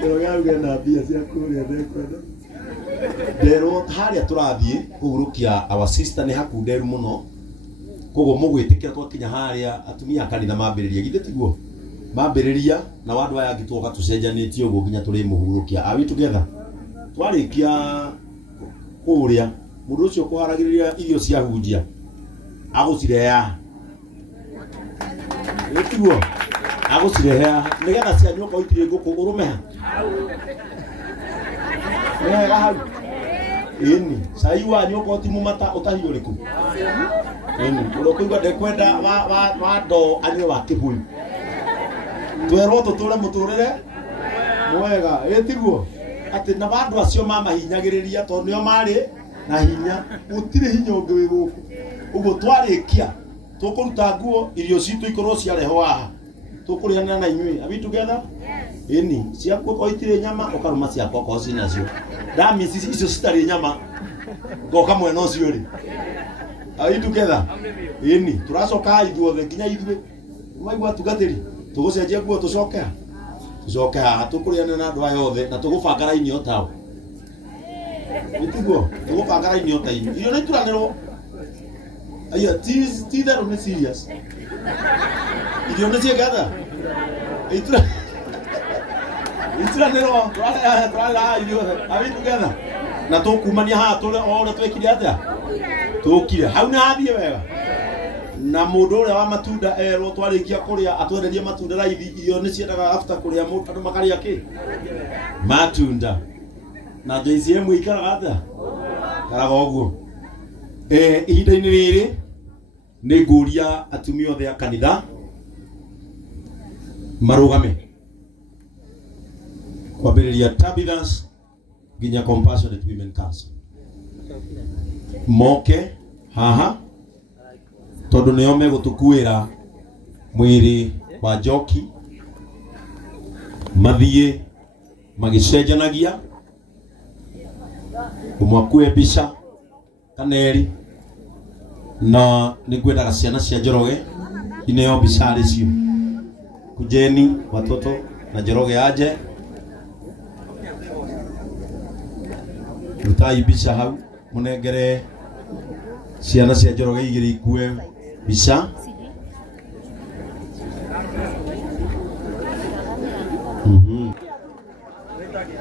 Pero gauga na bia cia kuria ndekwenda. Ndero haria turathie kugurukia our sister ni hakunderu muno. Kogo mugwitikira twakinya haria atumia kanitha mambiriria githe tiguo. Mambiriria na wandu aya ngitwoka tucenjanĩtie uguo nginya turi muhurukia. Are we together? Twarikia kuria mundu ucio kuharagiriria irio cia hunjia. Agucireha. Tiguo. Agucireha nigetha cia nyoka itire nguku urumeha. Nega hau. Ini sai wa nyoka timumata utahiyo riku. Ini urokuiga ndekwenda wa ndo anywe wa kibui. Twerwo tuture muturire mwega etiguo ati na bandu acio mamahinyagiriria to nio mari na hinya utire hinya ungi wi guku uguo twarikia tukuruta nguo irio citu ikorwo ciareho haha tukuriana na inyui are we together? Ini ciakwo ko itire nyama ukaruma ciakwo ko cinacio dami icio citari nyama ngoka mwena ucio ri are we together? Ini turacoka ithuothe nginya ithue waigua tugatiri tugucenjia nguo tucoke haha tukuriana na andu aya othe na tugubanga raini otao itiguo tugubanga raini otaini irio ni turanirwo aya ti that on serious irio ni ciegada ituranirwo twala irio are we together na tukumania haha tule ora twekire atia tukire hau na hathie wega na mundu uria wa matunda erwo twarikia kuria atwenderie matunda raithi irio ni ciendaga after kuria mundu andu makaria ki matunda na JCM ikara ata karaga uguo ihinda-ini riri ni nguria atumia othe a kanitha marugame kwambiriria Tabithas nginya Compassionate Women Council moke haha tondu nio megutukuira mwiri wa Njoki mathie magicenjanagia umwakue bisha kaneri na ningwendaga ciana cia Njoroge ineo bishari cio kujeni watoto na Njoroge aje rutai bisha hau munengere ciana cia Njoroge igiri ikue bisha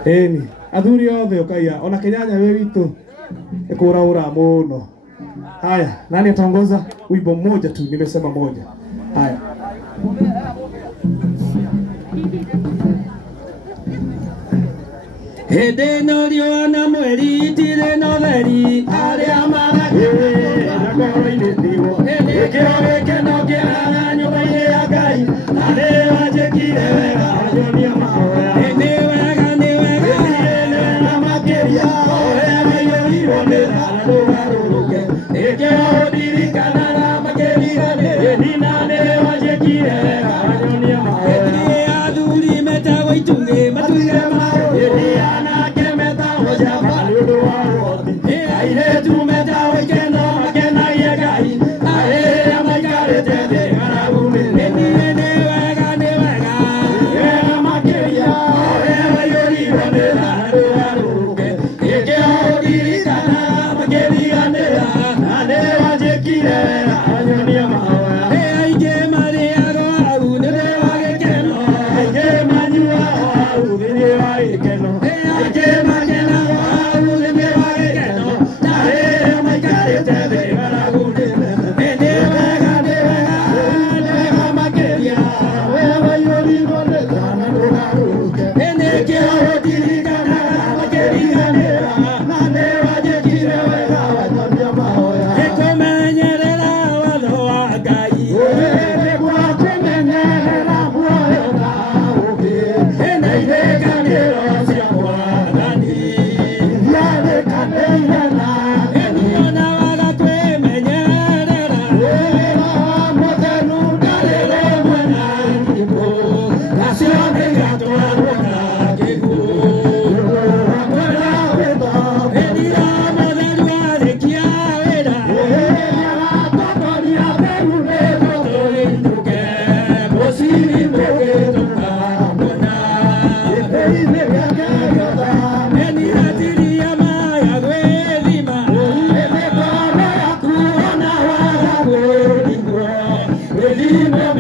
Eni athuri othe ukaiya ona Kenyanya we witu ikuraura muno. Haya, nani ataongoza wimbo mmoja tu? Nimesema moja. Haya. Hede no riona mweri tire no veri aria magake na koro initigo hede kero keno kiara nyumba ya Ngai ale wajekire wega ajonia maoya hede wega ni wega na makeria ore mayo ne na rugaruke ekero dirikana na makeria ni na ne wajekire wega ajonia maoya hede aduri metago itunge matunge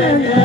Thank you.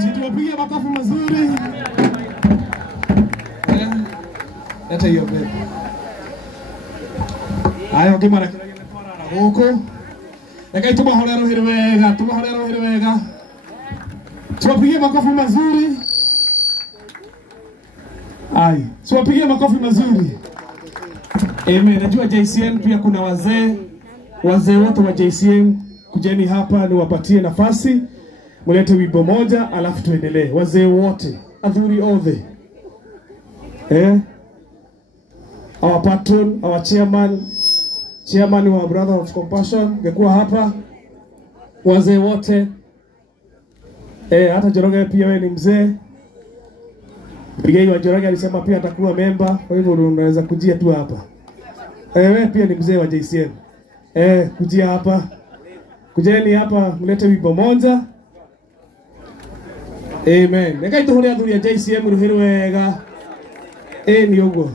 Situwapigie makofi mazuri. Leta hiyo mbele. Ayo kimara kiragene twarara guku. Reka tumahore rohire wega. Tuwapigie makofi mazuri. Ai, tuwapigie makofi mazuri. Amen. Najua JCM pia kuna wazee wote wa JCM, kujeni hapa niwapatie nafasi. Mulete wimbo moja alafu tuendelee. Wazee wote, athuri othe. Our patron, our chairman wa Brother of Compassion, ngekuwa hapa. Wazee wote. Hata Njoroge pia wewe ni mzee. Bigei wa Njoroge alisema pia atakuwa member, kwa hivyo unaweza kujia tu hapa. Wewe pia ni mzee wa JCM. Kujia hapa. Kujeni hapa mlete wimbo moja. Amen. Neka ituhore athuri ya JCM ruhirwe wega. Ni uguo.